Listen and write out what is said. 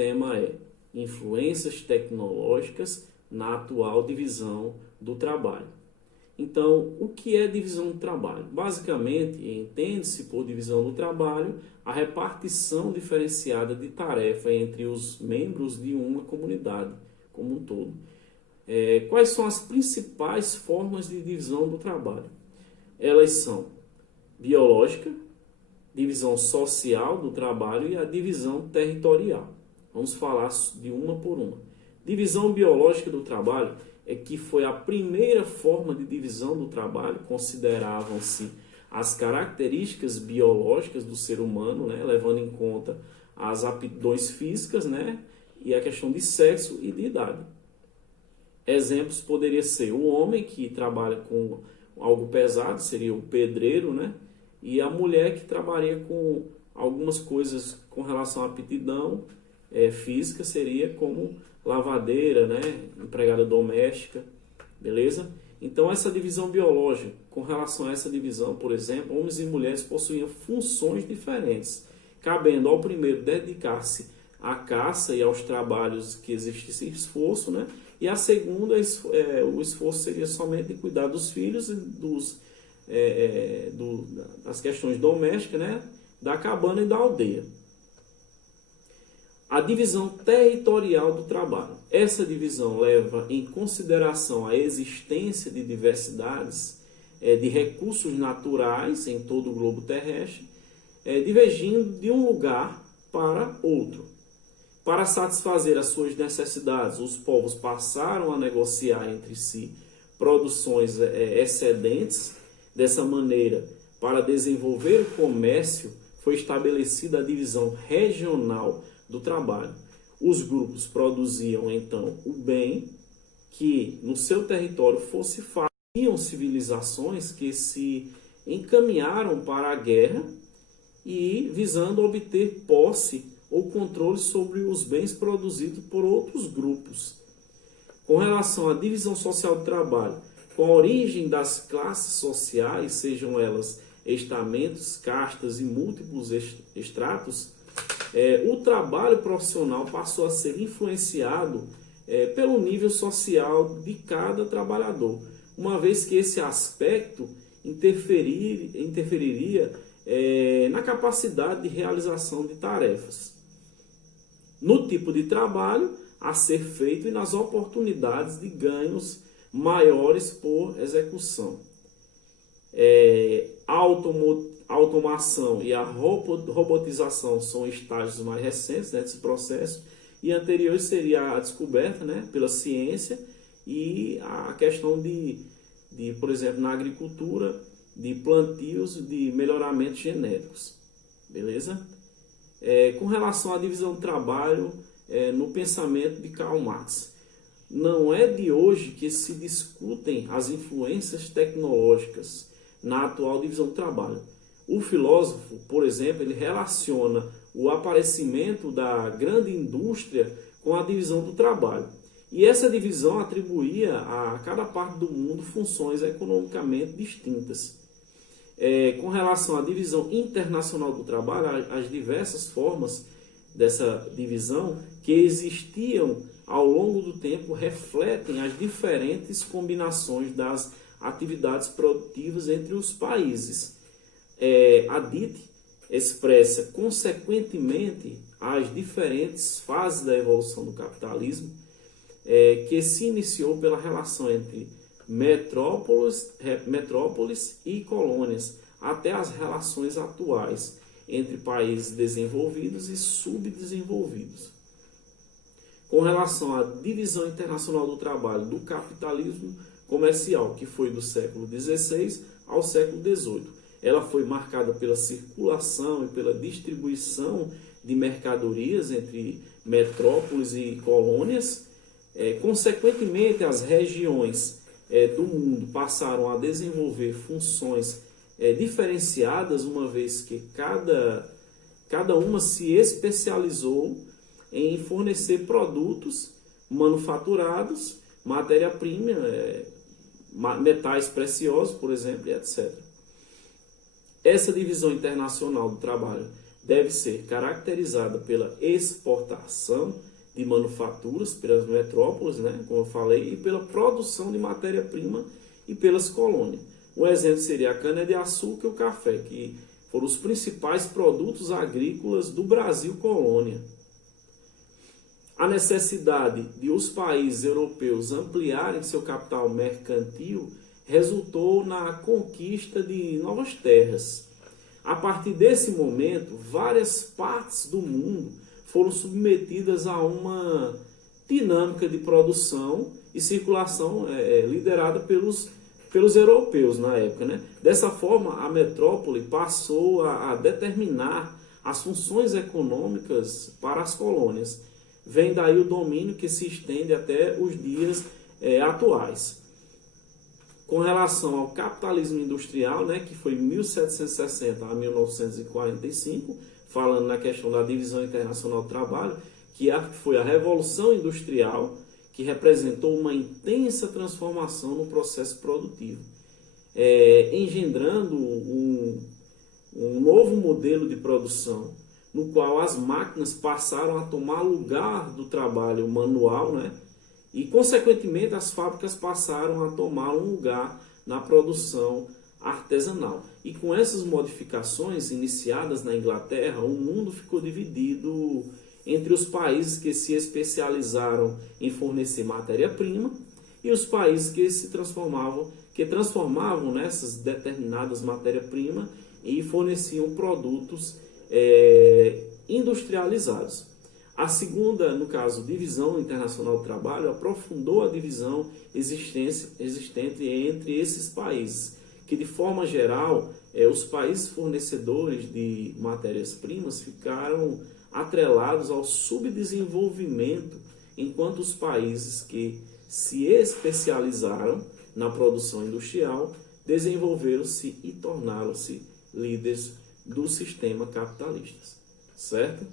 tema é influências tecnológicas na atual divisão do trabalho. Então, o que é divisão do trabalho? Basicamente, entende-se por divisão do trabalho a repartição diferenciada de tarefa entre os membros de uma comunidade como um todo. Quais são as principais formas de divisão do trabalho? Elas são biológica, divisão social do trabalho e a divisão territorial. Vamos falar de uma por uma. Divisão biológica do trabalho é que foi a primeira forma de divisão do trabalho. Consideravam-se as características biológicas do ser humano, né, levando em conta as aptidões físicas, né, e a questão de sexo e de idade. Exemplos poderia ser o homem que trabalha com algo pesado, seria o pedreiro, né, e a mulher que trabalharia com algumas coisas com relação à aptidão física, seria como lavadeira, né, empregada doméstica, beleza? Então essa divisão biológica, com relação a essa divisão, por exemplo, homens e mulheres possuíam funções diferentes, cabendo ao primeiro dedicar-se à caça e aos trabalhos que existisse esforço, né? E a segunda, o esforço seria somente de cuidar dos filhos e das questões domésticas, né? Da cabana e da aldeia. A divisão territorial do trabalho. Essa divisão leva em consideração a existência de diversidades de recursos naturais em todo o globo terrestre, divergindo de um lugar para outro. Para satisfazer as suas necessidades, os povos passaram a negociar entre si produções excedentes. Dessa maneira, para desenvolver o comércio, foi estabelecida a divisão regional do trabalho. Os grupos produziam então o bem que no seu território fosse fácil. Haviam civilizações que se encaminharam para a guerra e visando obter posse ou controle sobre os bens produzidos por outros grupos. Com relação à divisão social do trabalho, com a origem das classes sociais, sejam elas estamentos, castas e múltiplos estratos, o trabalho profissional passou a ser influenciado pelo nível social de cada trabalhador, uma vez que esse aspecto interferiria na capacidade de realização de tarefas, no tipo de trabalho a ser feito e nas oportunidades de ganhos maiores por execução. A automação e a robotização são estágios mais recentes, né, desse processo, e anteriores seria a descoberta, né, pela ciência e a questão por exemplo, na agricultura, de plantios de melhoramentos genéticos. Beleza? Com relação à divisão do trabalho no pensamento de Karl Marx, não é de hoje que se discutem as influências tecnológicas na atual divisão do trabalho. O filósofo, por exemplo, ele relaciona o aparecimento da grande indústria com a divisão do trabalho. E essa divisão atribuía a cada parte do mundo funções economicamente distintas. Com relação à divisão internacional do trabalho, as diversas formas dessa divisão que existiam ao longo do tempo refletem as diferentes combinações das atividades produtivas entre os países. A DIT expressa, consequentemente, as diferentes fases da evolução do capitalismo, que se iniciou pela relação entre metrópoles e colônias, até as relações atuais entre países desenvolvidos e subdesenvolvidos. Com relação à divisão internacional do trabalho do capitalismo comercial, que foi do século XVI ao século XVIII, ela foi marcada pela circulação e pela distribuição de mercadorias entre metrópoles e colônias. Consequentemente, as regiões do mundo passaram a desenvolver funções diferenciadas, uma vez que cada uma se especializou em fornecer produtos manufaturados, matéria-prima, metais preciosos, por exemplo, e etc. Essa divisão internacional do trabalho deve ser caracterizada pela exportação de manufaturas pelas metrópoles, né, como eu falei, e pela produção de matéria-prima e pelas colônias. Um exemplo seria a cana-de-açúcar e o café, que foram os principais produtos agrícolas do Brasil colônia. A necessidade de os países europeus ampliarem seu capital mercantil resultou na conquista de novas terras. A partir desse momento, várias partes do mundo foram submetidas a uma dinâmica de produção e circulação liderada pelos europeus na época, né? Dessa forma, a metrópole passou a determinar as funções econômicas para as colônias. Vem daí o domínio que se estende até os dias atuais. Com relação ao capitalismo industrial, né, que foi 1760 a 1945, falando na questão da divisão internacional do trabalho, que foi a Revolução Industrial, que representou uma intensa transformação no processo produtivo, engendrando um novo modelo de produção, no qual as máquinas passaram a tomar lugar do trabalho manual, né? E, consequentemente, as fábricas passaram a tomar um lugar na produção artesanal. E com essas modificações iniciadas na Inglaterra, o mundo ficou dividido entre os países que se especializaram em fornecer matéria-prima e os países que transformavam nessas determinadas matérias-primas e forneciam produtos industrializados. A segunda, no caso, divisão internacional do trabalho, aprofundou a divisão existente entre esses países, que de forma geral, os países fornecedores de matérias-primas ficaram atrelados ao subdesenvolvimento, enquanto os países que se especializaram na produção industrial desenvolveram-se e tornaram-se líderes do sistema capitalista, certo?